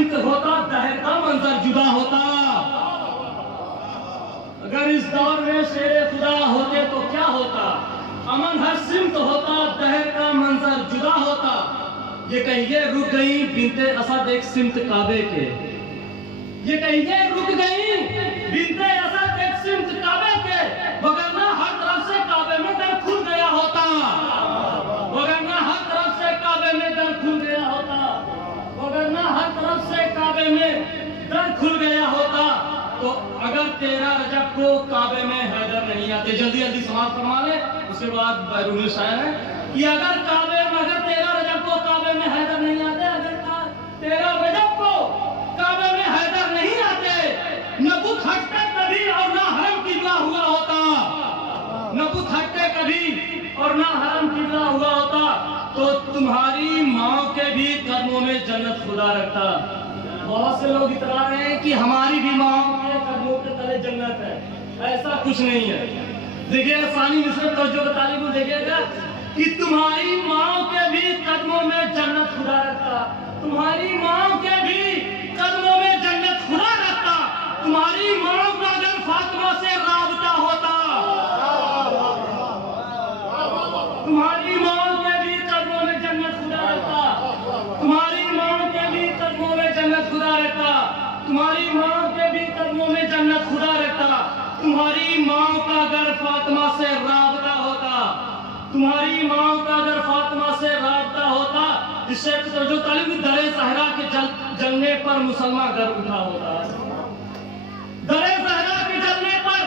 सिमत होता दहर का मंजर जुदा होता। अगर इस दौर में शेरे खुदा होते तो क्या होता? अमन हर सिमत होता दहर का मंजर जुदा होता। ये कहिए रुक गई बिनते असद एक सिमत काबे के, ये कहिए रुक गई बिनते असद एक सिमत काबे के, वगरना हर तरफ से काबे में दर खुल गया होता, वगरना हर तरफ से काबे में दर खुल गया होता, वगरना हर तरफ से काबे में दर खुल गया होता। तो अगर 13 रजब को काबे में हैदर नहीं आते, जल्दी जल्दी समाप्त फरमा ले, उसके बाद बैरूनी शायर है कि अगर 13 रजब को काबे में हैदर नहीं आते, अगर 13 रजब को काबे में हैदर नहीं आते, न बुत हटते कभी और ना हरम किबला हुआ होता, न बुत हटते कभी और ना हरम किबला हुआ होता। तो तुम्हारी माँ के भी कदमों में जन्नत खुदा रखता। बहुत से लोग इतरा रहे हैं कि हमारी भी माँ के कदमों के तले जन्नत है, ऐसा कुछ नहीं है। देखिए सानी मिस्र तवज्जो का तालिब देखिएगा कि तुम्हारी माँ के भी कदमों में जन्नत खुदा रखता, तुम्हारी माँ के भी कदमों में जन्नत खुदा रखता। तुम्हारी माँ का अगर फातिमा से राबता होता, तुम्हारी माँ के भी कदमों में जन्नत खुदा रखता, तुम्हारी माँ के भी कदमों में जन्नत खुदा रखता, तुम्हारी माँ के भी कदमों में जन्नत खुदा रखता। तुम्हारी माँ का अगर फातिमा से राबता होता, तुम्हारी माँ का अगर फातिमा से राबता होता, इससे जो तालिब दरे सहरा के जलने पर मुसलमान घर उठा होता, दरे सहरा के जलने पर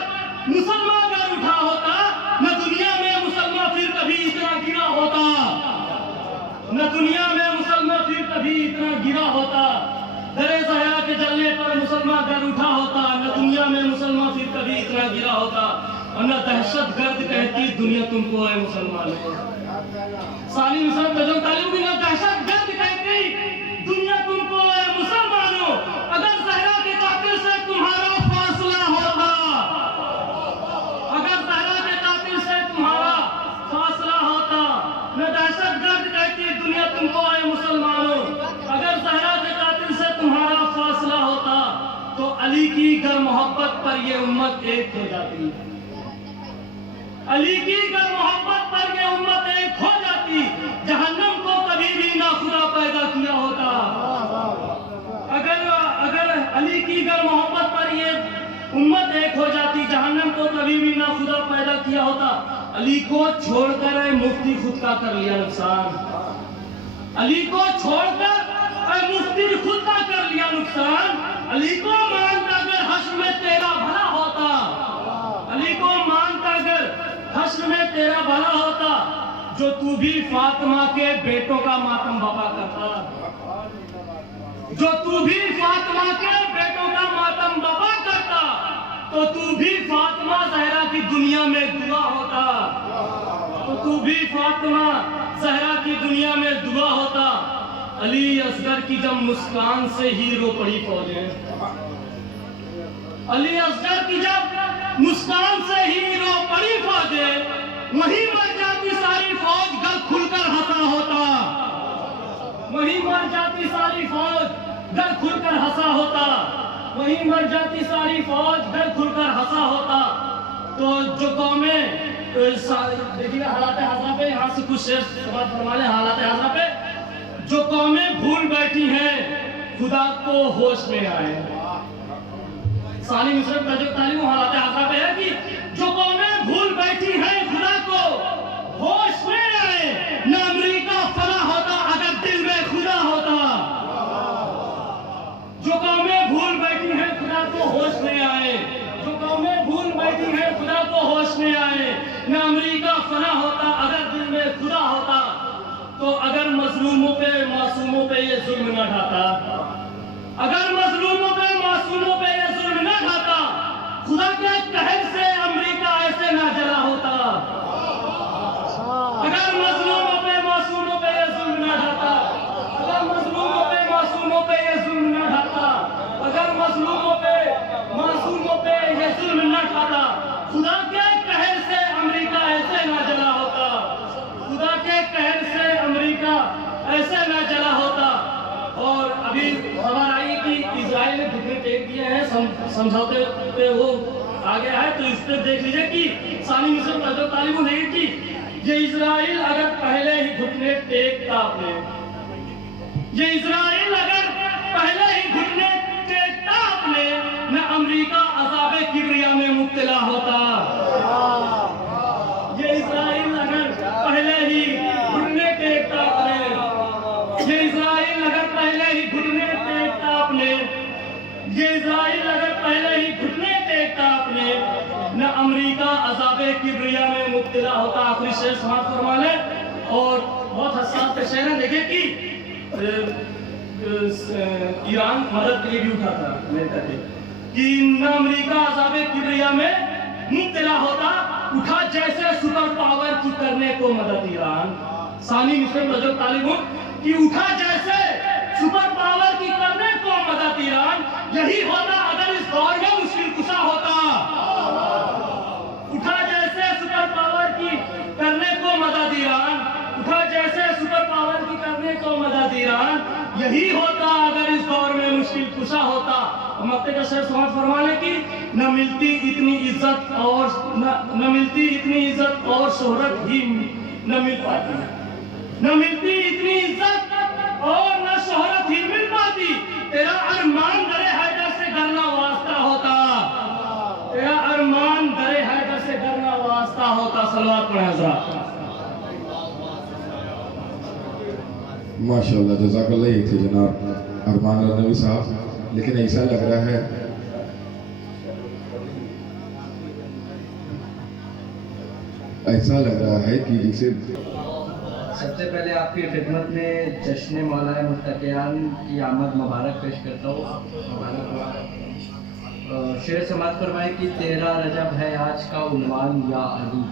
मुसलमान घर उठा होता। न दुनिया में मुसलमान फिर कभी इतना गिरा होता, न दुनिया में मुसलमान फिर कभी इतना गिरा होता। दरे सहरा के जलने पर मुसलमान घर उठा होता, न दुनिया में मुसलमान फिर कभी इतना गिरा होता। और न दहशत गर्द कहती दुनिया तुमको है मुसलमानों। सानी मुसलमान तजो तालिब भी न दहशत गर्द कहती दुनिया तुमको है मुसलमानों। अगर सहरा के कातिल से तुम्हारा फासला होता, अगर सहरा के कातिल से तुम्हारा फासला होता, न दहशत गर्द कहती दुनिया तुमको है मुसलमानों। अगर सहरा के कातिल से तुम्हारा फासला होता, तो अली की गर मोहब्बत पर ये उम्मत एक हो जाती, अली की गर मोहब्बत पर ये उम्मत एक हो जाती। जहन्नम को कभी भी ना खुदा पैदा किया होता, अगर अली की गर मोहब्बत पर ये उम्मत एक हो जाती, जहन्नम को कभी भी ना खुदा पैदा किया होता। अली को छोड़कर मुफ्ती खुद का कर लिया नुकसान, अली को छोड़कर मुफ्ती खुद का कर लिया नुकसान। अली को मानता अगर हश्र में तेरा भला होता, अली को मानता अगर हश्र में तेरा भला होता, जो तू भी फातिमा के बेटों का मातम बपा करता, जो तू भी फातिमा के बेटों का मातम बपा करता, तो तू भी फातिमा ज़हरा की दुनिया में दुआ होता, तो तू भी फातिमा ज़हरा की दुनिया में दुआ होता। अली असगर की जब मुस्कान से ही रो पड़ी फौजें, अली असगर की जब मुस्कान से ही रो पड़ी फौजें, वहीं मर जाती सारी फौज गल खुलकर हंसा होता, वहीं मर जाती सारी फौज गल खुलकर हंसा होता, वहीं मर जाती सारी फौज गल खुलकर हंसा होता। तो जो कौमें देखिए हालात हाजरा पे, यहाँ से कुछ शेर फरमा ले हालात हाजरा पे, जो कौमें भूल बैठी हैं खुदा को होश में आए। सानी मिस्र का जो तालीम हालात हाजरा पे है कि जो कौमें भूल बैठी हैं खुदा को होश में आए। न अमेरिका फना होता अगर दिल में खुदा होता, जो कौमें भूल बैठी हैं खुदा को होश में आए, जो कौमें भूल बैठी हैं खुदा को होश में आए। न अमेरिका फना होता अगर दिल में खुदा होता, तो अगर मजलूमों पे मासूमों पे ये जुल्म न ढाता, अगर मजलूमों पे मासूमों पे ये जुल्म न ढाता, खुदा के कहर से अमेरिका ऐसे ना जला होता। अगर मजलूमों पे मासूमों पे ये जुल्म न ढाता, अगर मजलूमों पे मासूमों पे ये जुल्म न ढाता, अगर मजलूमों पे मासूमों पे ये जुल्म न ढाता, खुदा के कहर से अमेरिका ऐसे ना जला होता, खुदा के कहर से अमेरिका ऐसे ना जला होता। और अभी खबर आई इजराइल ने घुटने टेक दिए हैं, समझौते पे वो आ गया है। तो इस पे देख लीजिए कि सानी मिस्र जो तालिबान है कि ये इजराइल अगर पहले ही घुटने टेकता अपने, ये इजराइल अगर पहले ही घुटने टेकता अपने, न अमेरिका अज़ाबे किब्रिया में मुब्तला होता। ये इजराइल अगर पहले ही घुटने टेकता अपने, ये इजराइल अगर पहले ही घुटने टेकता अपने, ये इजराइल अगर पहले ही घुटने टेकता अपने, न अमेरिका अज़ाबे किब्रिया में मुब्तला होता। आखिरी शेर समाप्त फरमा ले। और बहुत हसास शेर है, देखिए कि ईरान मदद के लिए भी उठा था अमेरिका के, कि न अमेरिका अज़ाबे किब्रिया में मुब्तला होता, उठा जैसे सुपर पावर की करने को मदद ईरान। सानी मिस्र रजब तालिबान कि उठा जैसे सुपर पावर की करने को मदद ईरान। यही होता अगर इस दौर में मुश्किल कुशा होता। उठा जैसे सुपर पावर की करने को मदद ईरान, उठा जैसे सुपर पावर की करने को मदद ईरान। यही होता अगर इस दौर में मुश्किल कुशा होता। मक्ते का शेर समाज फरमाने की न मिलती इतनी इज्जत और न मिलती इतनी इज्जत और शोहरत ही न मिल पाती, न मिलती इतनी इज्जत और न शोहरत ही मिल पाती। तेरा अरमान दरे हैदर से करना वास्ता होता, तेरा अरमान दरे हैदर से करना वास्ता होता। सलवात पढ़े हज़रात। माशाल्लाह, जज़ाकल्लाह एक थे जनाब अरमान नबी साहब। लेकिन ऐसा लग रहा है कि जिसे सबसे पहले आपकी खिदमत में जश्न मौलाए मुत्तकियान की आमद मुबारक पेश करता हूँ। मुबारक शेर समाज फरमाए कि 13 रजब है आज का उन्वान या अली,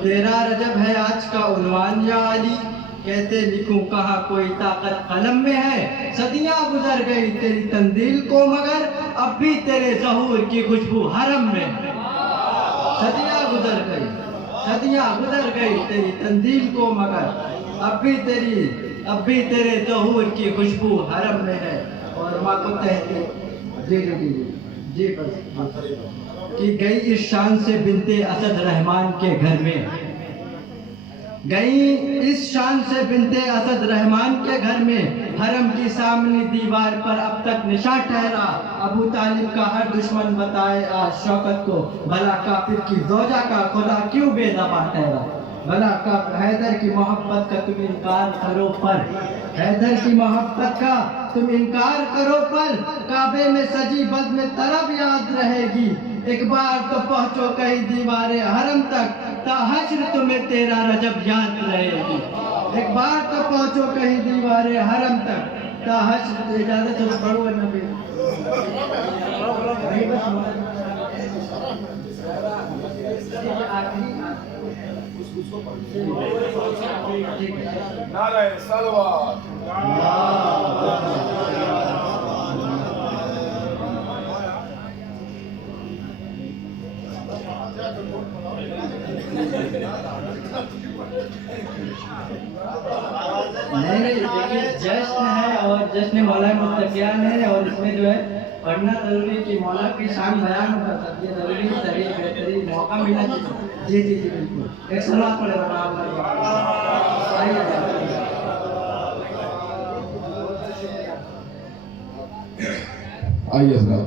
13 रजब है आज का उन्वान या अली। कहते लिखूं कहाँ कोई ताकत कलम में है, सदियां गुजर गई तेरी तंदील को मगर अब भी तेरे ज़हूर की खुशबू हरम में है। सदियां गुजर गई, सदियां गुजर गई तेरी तंदील को मगर अब भी तेरे ज़हूर की खुशबू हरम में है। और माँ को कहते जी बस कि गई इस शान से बिनते असद रहमान के घर में, गई इस शान से बिनते असद रहमान के घर में। हरम की सामने दीवार पर अब तक निशान ठहरा, अबू तालिब का हर दुश्मन बताए आज शौकत को, भला काफिर की ज़ौजा का खुदा क्यों बेज़बान ठहरा। भला हैदर की मोहब्बत का तुम इनकार करो पर, हैदर की मोहब्बत का तुम इनकार करो पर, काबे में सजी बज़ में तरब याद रहेगी। एक बार तो पहुंचो कहीं दीवारे हरम तक, ताहश्र तुम्हें 13 रजब याद रहेगी। एक बार तो पहुंचो कहीं दीवारे हरम तक, ताहश्र। इजाजत हो पढ़ो नबी। नारे सलवात। नहीं देखिए जश्न है और जश्न मौला मुत्तकियान है, और इसमें जो है पढ़ना जरूरी कि मौला की शान बयान हो सकती है, जरूरी सही बेहतरीन मौका मिलना चाहिए। जी जी जी बिल्कुल। एक सलाह पड़े आइए जनाब,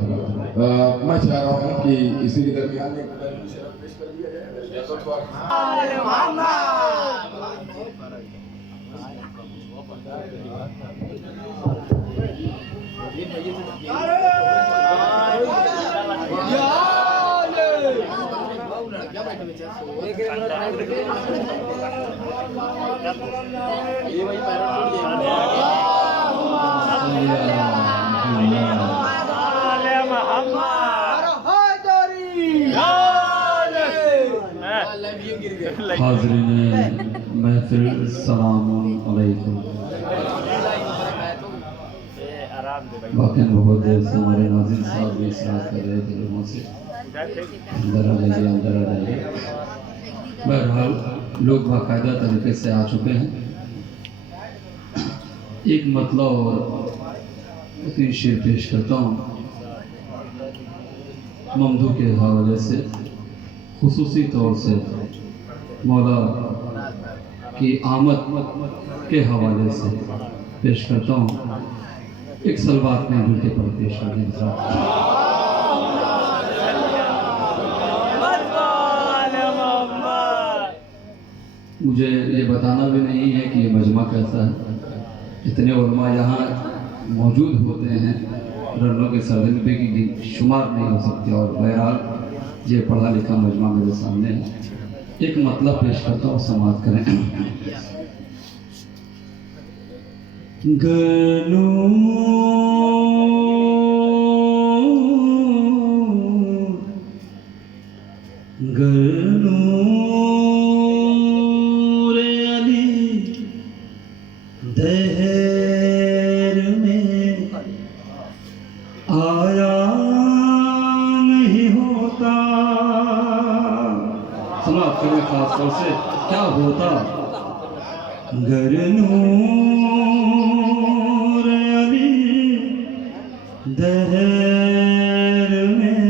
मैं चाह रहा हूँ कि इसी के दरमियान में पेश कर दिया जाए। हाज़रीन महफिल सलाम अलैकुम। वाकई बहुत देर से हमारे नाज़रीन साहब भी इसरार कर रहे थे लोगों से अंदर आ जाइए, अंदर आ जाइए। बहरहाल लोग बाकायदा तरीके से आ चुके हैं। एक मतलब और तीन शेर पेश करता हूँ ममदू के हवाले से, खुसूसी तौर से मौला की आमद के हवाले से पेश करता हूँ। एक सलवात में मिलके पर पेश कर दें। मुझे ये बताना भी नहीं है कि ये मजमा कैसा है। इतने उलमा यहाँ मौजूद होते हैं, रनों के सरजन पे की शुमार नहीं हो सकते। और बहरहाल ये पढ़ा लिखा मजमा मेरे सामने है। एक मतलब पेश करता हूँ, समाप्त करें। दहर में आया नहीं होता, समाप्त करें खास तौर से क्या होता। गर नूर अली दहर में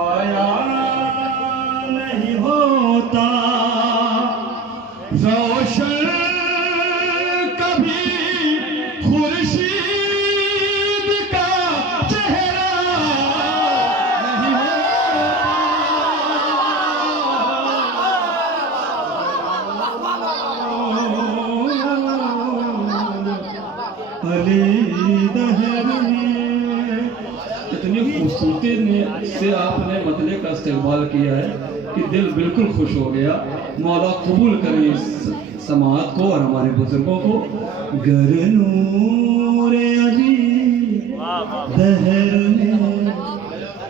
आया नहीं होता, रोशन कभी खुर्शीद का चेहरा नहीं होता। अली दहर में इतनी खूबसूरती से आपने मतले का इस्तेमाल किया है कि दिल बिल्कुल खुश हो गया। मौला कबूल करे इस समाअत को और हमारे बुजुर्गों को। गर नूर अली दहर में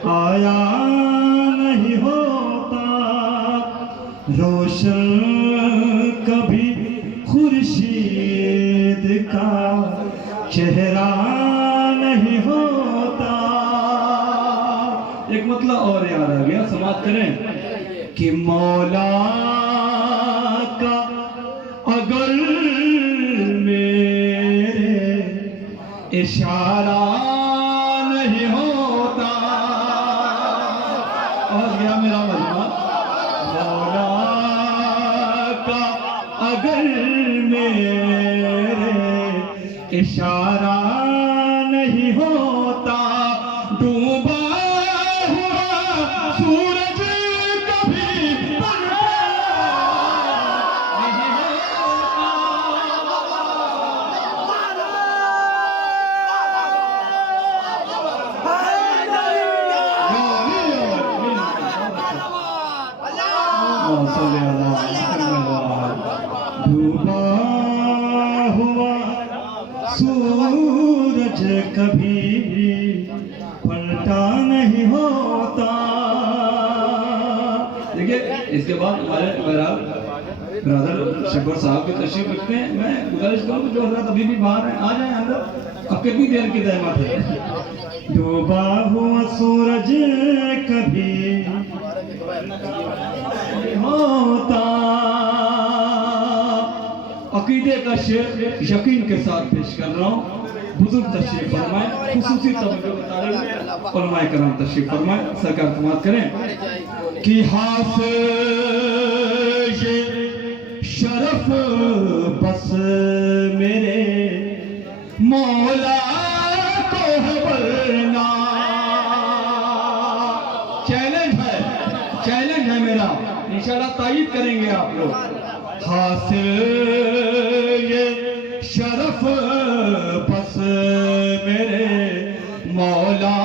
आया नहीं होता, रोशन कभी खुर्शीद का चेहरा नहीं होता। एक मतलब और याद आ गया, समाप्त करें। कि मौला का अगर मेरे इशारा नहीं होता, और गया मेरा मजमा। मौला का अगर मेरे इशारा नहीं होता, डूबा हुआ सूरज कभी बनता नहीं डूबा हुआ सूरज कभी पलटा नहीं होता। देखिए इसके बाद हमारे ब्रदर शब्बर साहब की तशरीफ रखते हैं। मैं गुजारिश करूँ जो हजरत अभी भी बाहर हैं आ जाए अंदर। अब कितनी देर की जहमत है। डूबा हुआ सूरज कभी होता। अकीदे का शेर यकीन के साथ पेश कर रहा हूँ। बुजुर्ग तशरीफ फरमाए, खुसूसी तवज्जो बता रहे हैं उलमाए करम तशरीफ फरमाए, सरकार समाअत करें। कि हाथ ये शरफ बस मेरे मौला को है, वरना चैलेंज है मेरा, इंशाल्लाह तायीद करेंगे आप लोग। हासिल ये शरफ बस मेरे मौला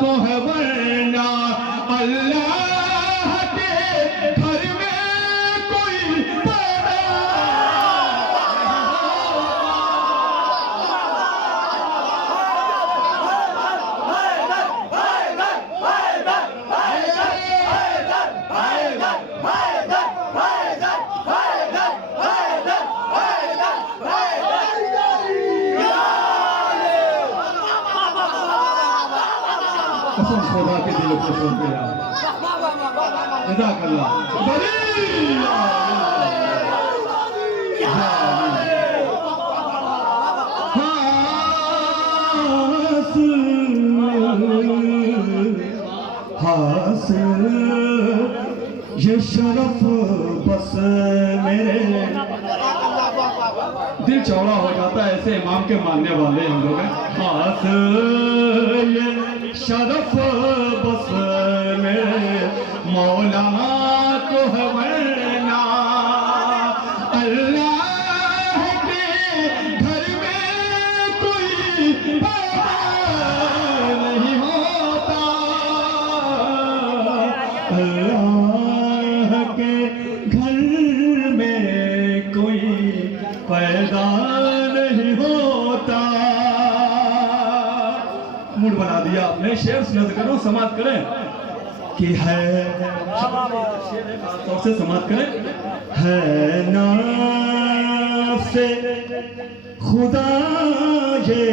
को है, वरना अल्लाह के घर में कोई पैदा कसम खुदा के दिल को छोड़ गया। जज़ाकल्लाह। हासिल ये शरफ बस मेरे। दिल चौड़ा हो जाता है ऐसे इमाम के मानने वाले हम लोग हैं। हासिल ये शरफ बस मेरे मौला को है वरना अल्लाह के घर में कोई नहीं होता। अल्लाह के घर में कोई पैदा नहीं होता। मूड बना दिया आपने। शेर सुना करो, समाप्त करें कि है तौर से समाप्त करें। है नाफ़े खुदा ये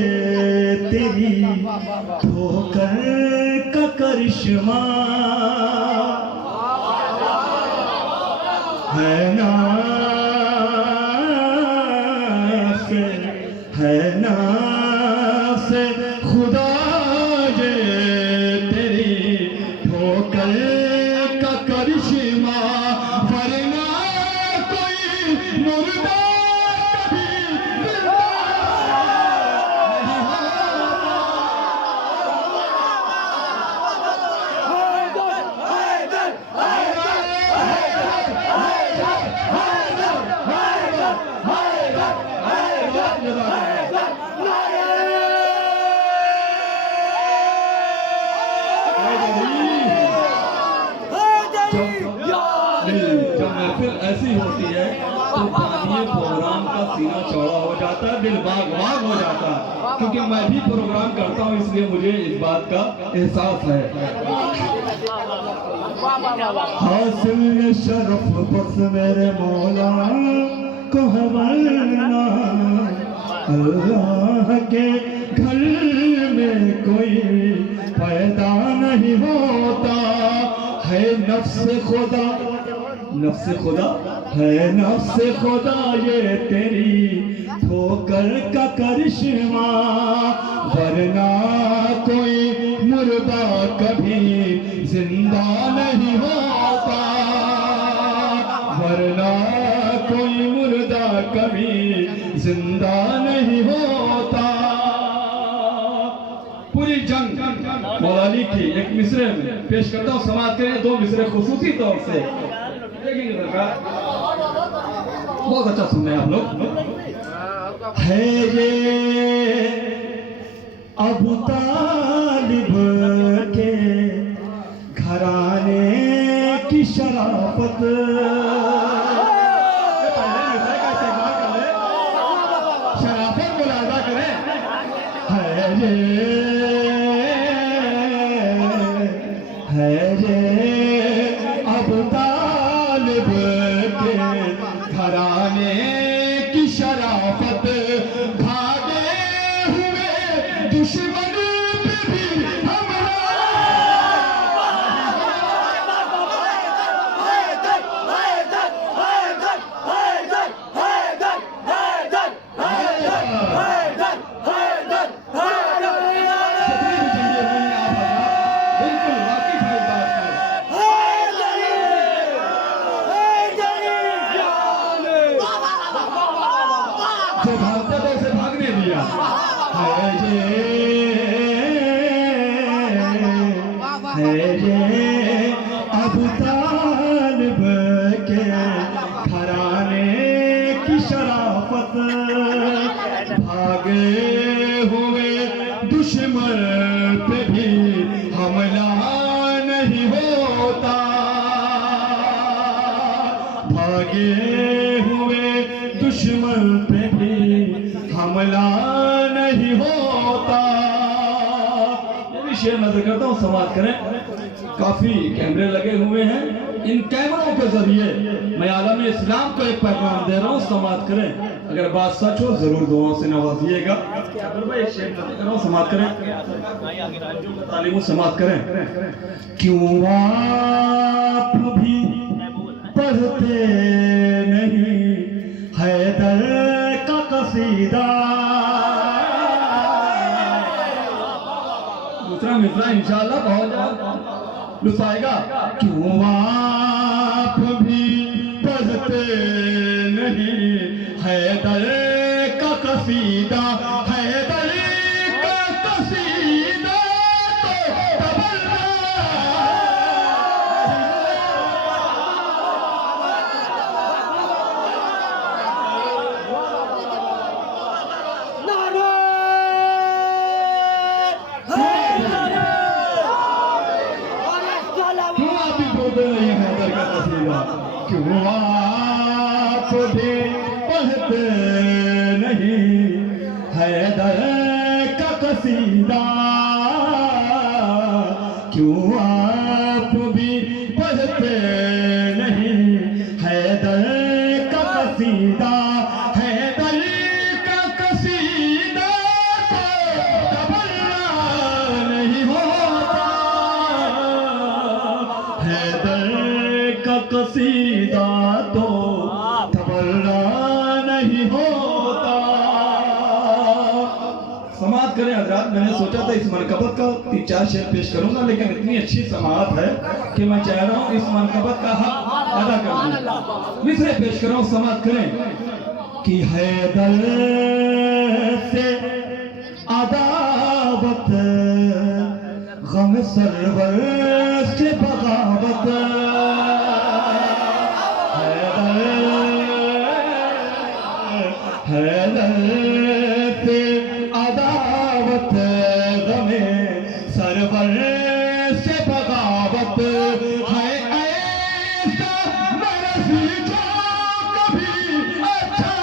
तेरी ठोकर का करिश्मा है नाफ़े खुदा ये तेरी ठोकर का करिश्मा वरना कोई मुर्दा कभी जिंदा नहीं जब महफिल ऐसी होती है तो ये प्रोग्राम का सीना चौड़ा हो जाता है, दिल बाग बाग हो जाता है। क्योंकि मैं भी प्रोग्राम करता हूँ इसलिए मुझे इस बात का एहसास है। हासिल शरफ बस मेरे मौला को है वरना अल्लाह के घर में कोई पैदा नहीं होता। है नफ्स खुदा है नफ्स खुदा ये तेरी ठोकर का करिश्मा वरना कोई मुर्दा कभी जिंदा नहीं होता। वरना कोई मुर्दा कभी जिंदा नहीं होता। पूरी जंग मौलाली की एक मिसरे में पेश करता हूँ, समाप्त करें। दो मिसरे खुसूसी तौर से देखेंगे सरकार, बहुत अच्छा सुन रहे हैं आप लोग। है ये अबू तालिब के घराने की शराफत। शराफत को लादा करें। है ये अबू तालिब के घराने की शराफत। भागे हुए दुश्मन पे भी भागता तो उसे भागने दिया। है ये अबू तालिब के घराने की शराफत। भागे हुए दुश्मन पे भी हमला नहीं होता। भागे हुए दुश्मन पे भी हमला नहीं होता। ये भी शेर नजर करता हूँ, समाप्त करें। काफी कैमरे लगे हुए हैं, इन कैमरों के जरिए मैं आलम इस्लाम को एक पैगाम दे रहा हूँ, समाप्त करें। अगर बात सच हो जरूर दुआओं से नवाजिएगा। शेर नजर कर रहा हूँ, समाप्त करें। तालीम समाप्त करें। क्यों आप भी पढ़ते नहीं हैदर का कसीदा। दूसरा मिसरा इंशाल्लाह बहुत ज्यादा लुत्फ आएगा। क्यों आप भी पढ़ते नहीं हैदर का कसीदा, हैदर का कसीदा तो तबन्ना क्यों आप भी बोलते नहीं हैदर का कसीदा, क्यों आप भी पढ़ते नहीं हैदर का कसीदा, क्यों आप भी पढ़ते नहीं हैदर का कसीदा, हैदर का कसीदा तो तबन्ना नहीं होता, हैदर का कसीदा तो तबन्ना नहीं होता। समाअत करें हजरात, मैंने सोचा था इस मनकबत का 3-4 शेर पेश करूंगा, लेकिन इतनी अच्छी समाअत है कि मैं चाह रहा हूं इस मनकबत का हक अदा कर दूं। मिसरे पेश कर रहा हूं, समाअत करें कि हैदर से अदावत गम सरवर से बगावत, हैदर से अदावत गमे सरवर से बगावत है, ऐसा मरज़ जो कभी अच्छा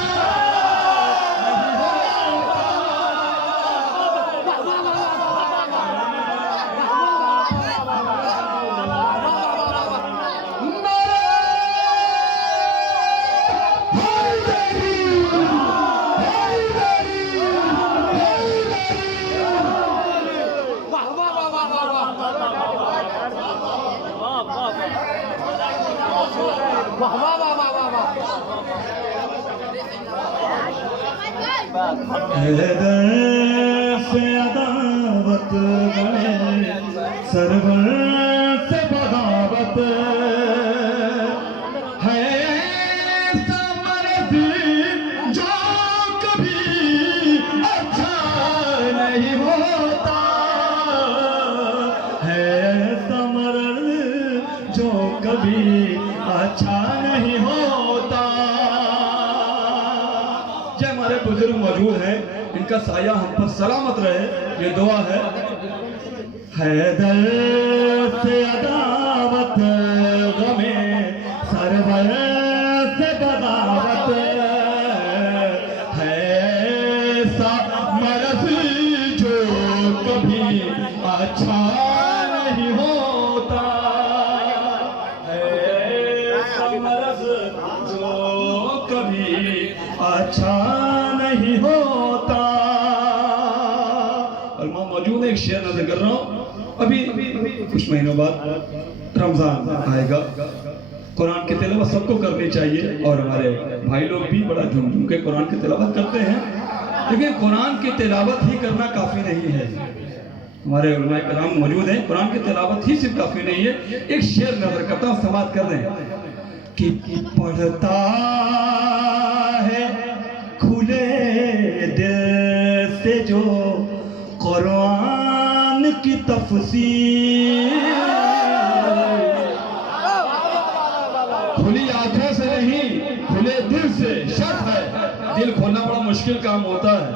हैदर से अदावत गए सरवर से बगावत है, ऐसा मर्द जो कभी अच्छा नहीं होता, है ऐसा मर्द जो कभी अच्छा नहीं होता। जो हमारे बुजुर्ग मौजूद हैं, इनका साया हम पर सलामत रहे, ये दुआ है। हैदर से अदावत गमे सरवर से बगावत है, ऐसा मर्ज़ जो कभी अच्छा नहीं होता, ऐसा मर्ज़ जो कभी अच्छा नहीं होता। और मैं मौजूद एक शेर नजर कर रहा हूँ। अभी कुछ महीनों बाद रमजान आएगा, कुरान की तिलावत सबको करनी चाहिए और हमारे भाई लोग भी बड़ा झूम झूम के कुरान की तिलावत करते हैं, लेकिन कुरान की तिलावत ही करना काफी नहीं है। हमारे उलमाए कराम मौजूद हैं, कुरान की तिलावत ही सिर्फ काफी नहीं है। एक शेर नजर करता हूँ, समाअत कर रहे हैं कि पढ़ता है खुले दिल से जो कुरान की तफसीर, खुली आंखों से नहीं खुले दिल से, शर्त है, दिल खोलना बड़ा मुश्किल काम होता है।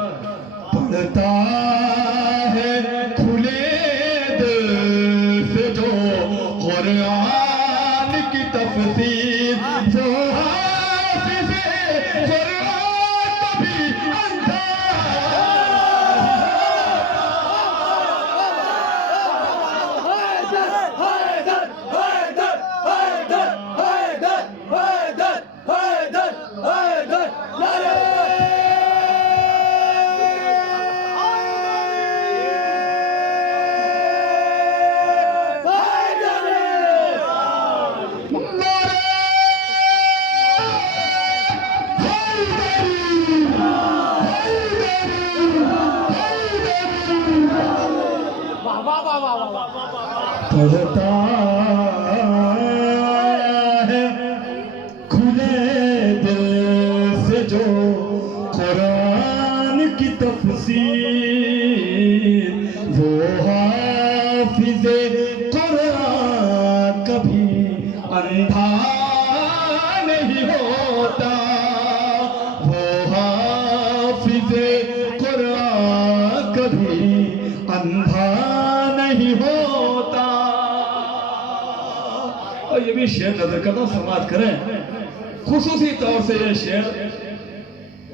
पढ़ता है खुले दिल से जो कुरान की तफसीर, जो हाफिज़ कुरान कभी अंधा पढ़ता है खुले दिल से जो कुरान की तफसीर, वो हाफिज़े कुरान कभी अंधा नहीं होता, वो हाफिज़े कुरान कभी अंधा नहीं होता। और ये भी शेर नजर करता हूं, समाज करें। खुसूसी तौर से ये शेर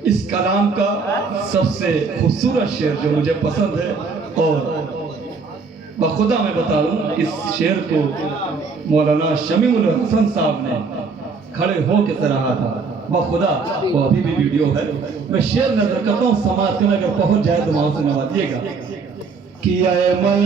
इस कलाम का सबसे खूबसूरत शेर जो मुझे पसंद है, और बखुदा मैं बता दूं इस शेर को मौलाना शमीउल हसन साहब ने खड़े हो के सराहा था। बखुदा वो अभी भी वीडियो है। मैं शेर नजर करता हूँ, समाज के अगर पहुंच जाए तो वहां से नवाजिएगा कि अमल